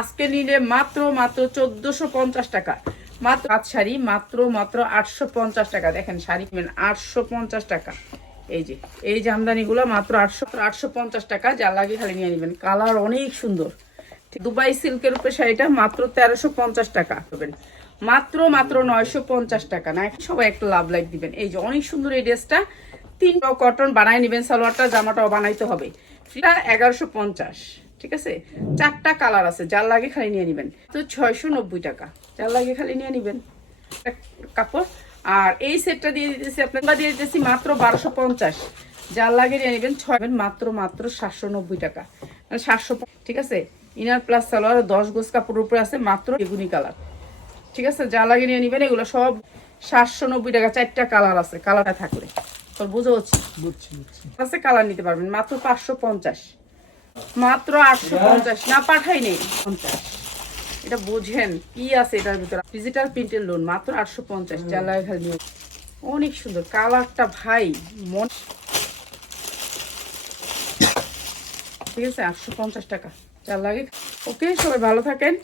আজকে নিলে মাত্র মাত্র চোদ্দশো পঞ্চাশ টাকা। মাত্র হাত শাড়ি, মাত্র মাত্র আটশো পঞ্চাশ টাকা। দেখেন, শাড়ি কিনবেন আটশো পঞ্চাশ টাকা। এই যে, এই জামদানিগুলো মাত্র আটশো আটশো পঞ্চাশ টাকা। যা লাগে খালি নিয়ে নেবেন। কালার অনেক সুন্দর। দুবাই সিল্কের উপরে শাড়িটা মাত্র তেরোশো পঞ্চাশ টাকা। করবেন মাত্র মাত্র নয়শো পঞ্চাশ টাকা। না সবাই একটা লাভ লাইক দিবেন। এই যে, অনেক সুন্দর এই ড্রেসটা। তিনটাও কটন বানাই নেবেন, সালোয়ারটা, জামাটাও বানাইতে হবে। এটা এগারোশো পঞ্চাশ। ঠিক আছে? চারটা কালার আছে যার লাগে খালি নিয়ে নেবেন। তো ছয়শো নব্বই টাকা। যার লাগে খালি নিয়ে নেবেন। কাপড়। আর এই সেটটা দিয়ে দিতেছি আপনার দিয়ে দিতেছি মাত্র বারোশো পঞ্চাশ। যার লাগে নিয়ে নেবেন ছয় মাত্র মাত্র সাতশো নব্বই টাকা। মানে সাতশো ঠিক আছে? ইনার প্লাস সালোয়ার দশ গোজ কাপড়ের উপরে আছে মাত্র বেগুনি কালার ঠিক আছে? যা লাগে নিয়ে নেবেন এগুলো সব সাতশো নব্বই টাকা। চারটা কালার আছে। কালারটা থাকলে। তোর বুঝে হচ্ছে বুঝছি বুঝছি। আছে কালার নিতে পারবেন। মাত্র পাঁচশো পঞ্চাশ। মাত্র আটশো পঞ্চাশ। না, পাঠাই নেই। এটা বোঝেন কি আছে এটার ভিতরে। ডিজিটাল প্রিন্টের লোন মাত্র আটশো পঞ্চাশ ভ্যালু অনেক সুন্দর। কালারটা ভাই, মন ঠিক আছে, আটশো পঞ্চাশ টাকা। চার লাগে। ওকে, সবাই ভালো থাকেন।